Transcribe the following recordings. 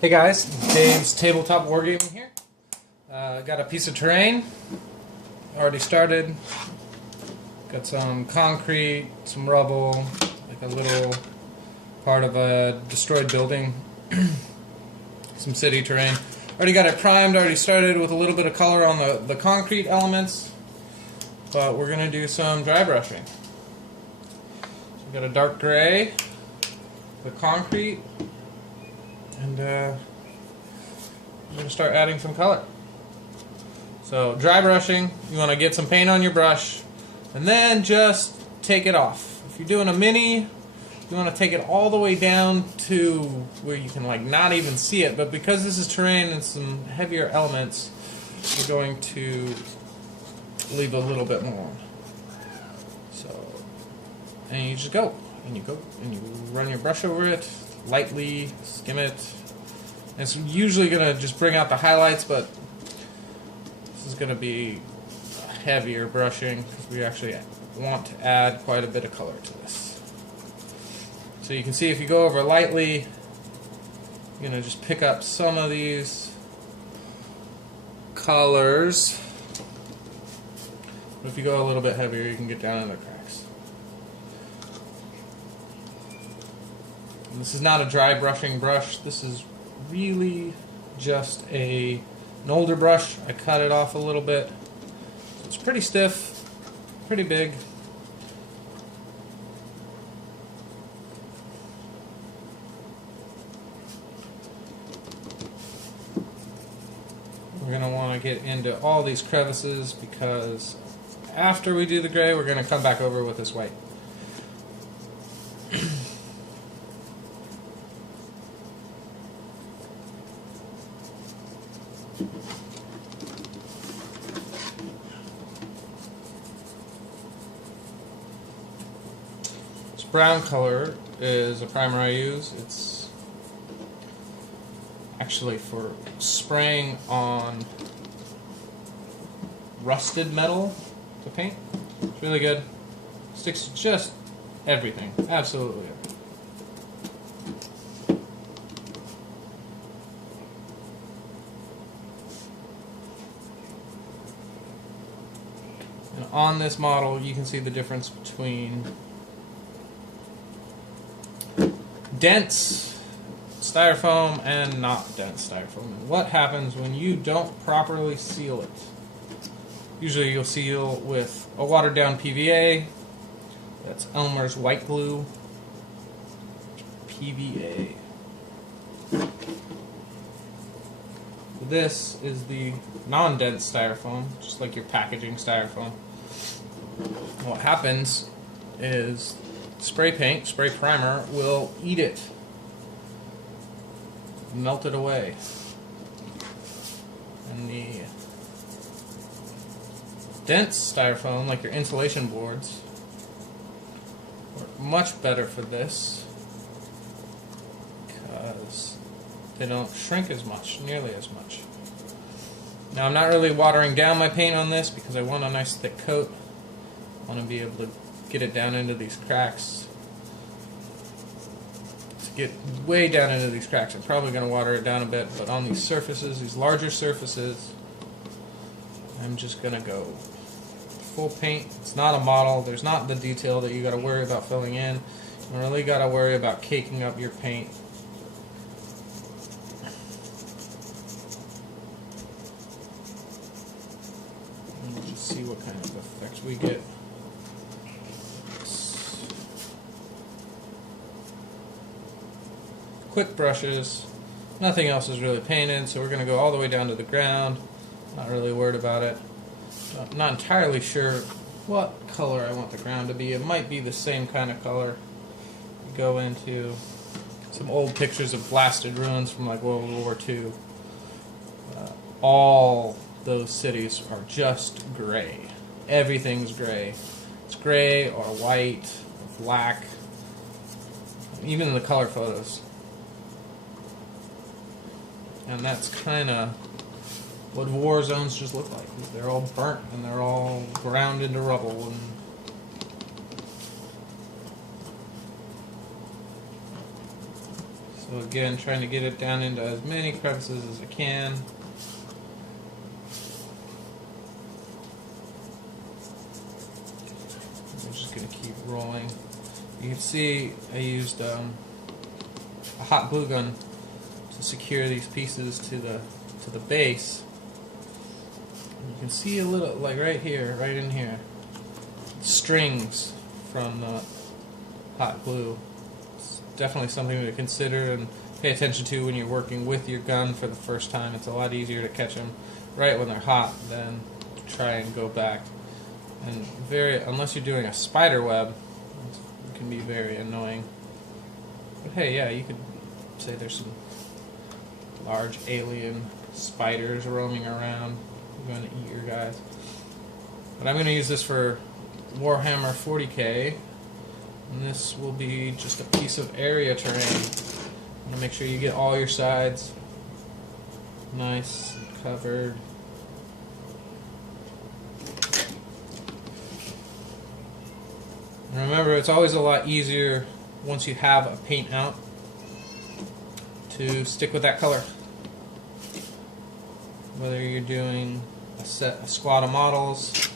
Hey guys, Dave's Tabletop Wargaming here. Got a piece of terrain, already started. Got some concrete, some rubble, like a little part of a destroyed building, some city terrain. Already got it primed, already started with a little bit of color on the concrete elements, but we're going to do some dry brushing. So we've got a dark gray, the concrete, and I'm going to start adding some color. So dry brushing, you want to get some paint on your brush and then just take it off. If you're doing a mini, you want to take it all the way down to where you can like not even see it, but because this is terrain and some heavier elements, you're going to leave a little bit more. So, and you just go and you run your brush over it, lightly skim it. And it's usually going to just bring out the highlights, but this is going to be heavier brushing because we actually want to add quite a bit of color to this. So you can see if you go over lightly, you're going to just pick up some of these colors. But if you go a little bit heavier, you can get down in the cracks. And this is not a dry brushing brush. This is really just an older brush. I cut it off a little bit. So it's pretty stiff, pretty big. We're going to want to get into all these crevices because after we do the gray, we're going to come back over with this white. This brown color is a primer I use. It's actually for spraying on rusted metal to paint. It's really good. Sticks to just everything. Absolutely everything. And on this model, you can see the difference between dense styrofoam and not dense styrofoam. And what happens when you don't properly seal it? Usually you'll seal with a watered down PVA. That's Elmer's white glue. PVA. This is the non-dense styrofoam, just like your packaging styrofoam. What happens is spray paint, spray primer will eat it, melt it away. And the dense styrofoam, like your insulation boards, work much better for this because they don't shrink as much, nearly as much. Now I'm not really watering down my paint on this because I want a nice thick coat. I want to be able to get it down into these cracks. To get way down into these cracks, I'm probably going to water it down a bit, but on these surfaces, these larger surfaces, I'm just going to go full paint. It's not a model. There's not the detail that you got to worry about filling in. You really got to worry about caking up your paint. And we'll just see what kind of effects we get. Quick brushes. Nothing else is really painted, so we're going to go all the way down to the ground. Not really worried about it. I'm not entirely sure what color I want the ground to be. It might be the same kind of color. Go into some old pictures of blasted ruins from like World War II. All those cities are just gray. Everything's gray. It's gray or white or black. Even in the color photos. And that's kind of what war zones just look like. They're all burnt and they're all ground into rubble. And So again, trying to get it down into as many crevices as I can. I'm just going to keep rolling. You can see I used a hot glue gun to secure these pieces to the base. And you can see a little, like right here, right in here, strings from the hot glue. It's definitely something to consider and pay attention to when you're working with your gun for the first time. It's a lot easier to catch them right when they're hot than try and go back. And unless you're doing a spider web, it can be very annoying. But hey, yeah, you could say there's some large alien spiders roaming around. They're going to eat your guys. But I'm going to use this for Warhammer 40K. And this will be just a piece of area terrain. I'm going to make sure you get all your sides nice and covered. And remember, it's always a lot easier once you have a paint out to stick with that color. Whether you're doing a squad of models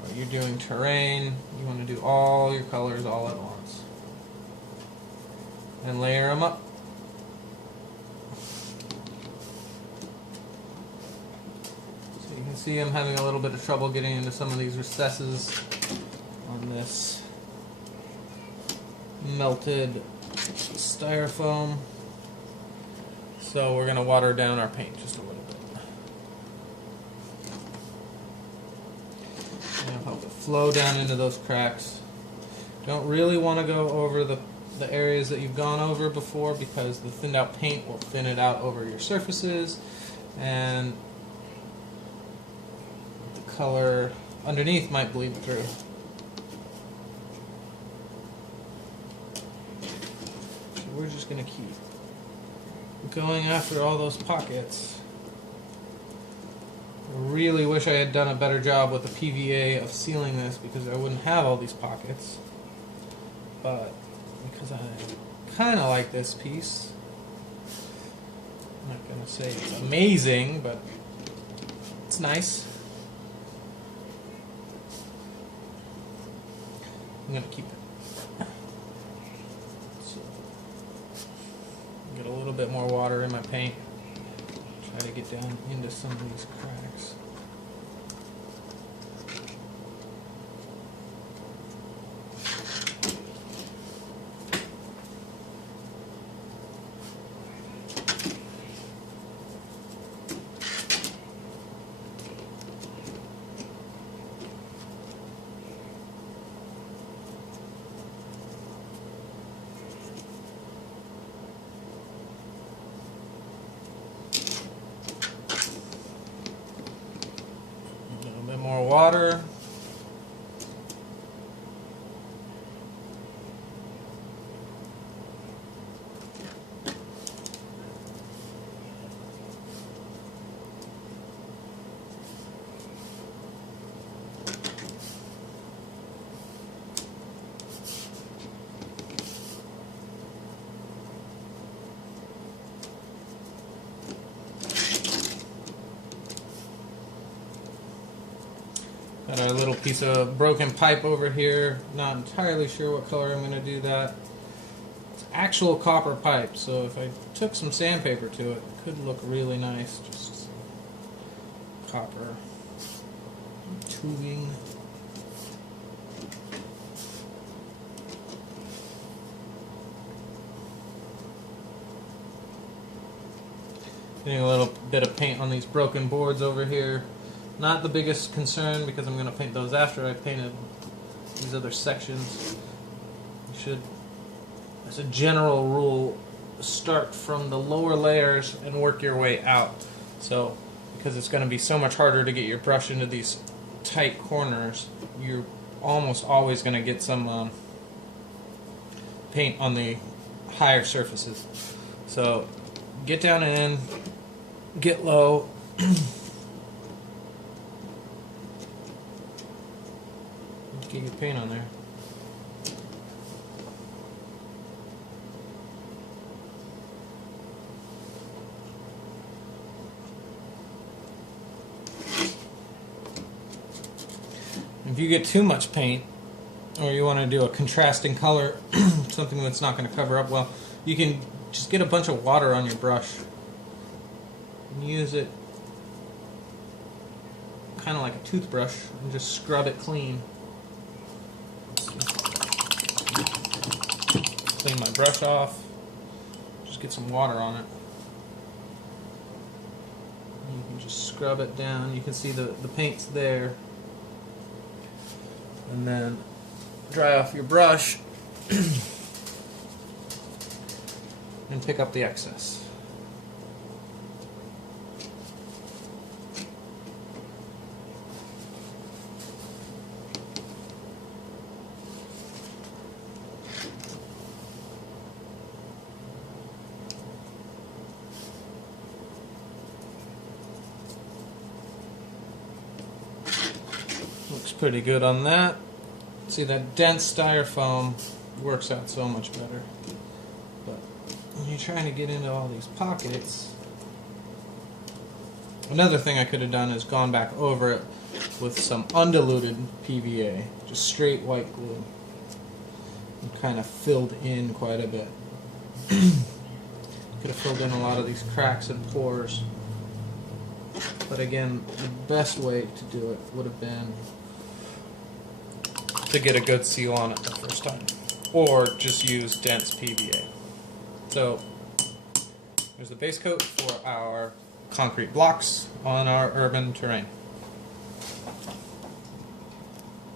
or you're doing terrain, you want to do all your colors all at once and layer them up. So you can see I'm having a little bit of trouble getting into some of these recesses on this melted styrofoam. So we're going to water down our paint just a little bit. And help it flow down into those cracks. Don't really want to go over the areas that you've gone over before, because the thinned out paint will thin it out over your surfaces and the color underneath might bleed through. So we're just going to keep going after all those pockets. I really wish I had done a better job with the PVA of sealing this, because I wouldn't have all these pockets. But because I kind of like this piece, I'm not going to say it's amazing, but it's nice. I'm going to keep it. So, get a little bit more water in my paint. Try to get down into some of these cracks. More water. Got our little piece of broken pipe over here. Not entirely sure what color I'm going to do that. It's actual copper pipe, so if I took some sandpaper to it, it could look really nice. Just copper tubing. Getting a little bit of paint on these broken boards over here. Not the biggest concern, because I'm going to paint those after I painted these other sections. You should, as a general rule, start from the lower layers and work your way out. So, because it's going to be so much harder to get your brush into these tight corners, you're almost always going to get some paint on the higher surfaces. So, get down in, get low. Get your paint on there. If you get too much paint, or you want to do a contrasting color, something that's not going to cover up well, you can just get a bunch of water on your brush and use it kind of like a toothbrush and just scrub it clean. Clean my brush off, just get some water on it. And you can just scrub it down. You can see the paint's there. And then dry off your brush and pick up the excess. Looks pretty good on that. See, that dense styrofoam works out so much better. But when you're trying to get into all these pockets, another thing I could have done is gone back over it with some undiluted PVA, just straight white glue, and kind of filled in quite a bit. Could have filled in a lot of these cracks and pores. But again, the best way to do it would have been to get a good seal on it the first time, or just use dense PVA. So there's the base coat for our concrete blocks on our urban terrain.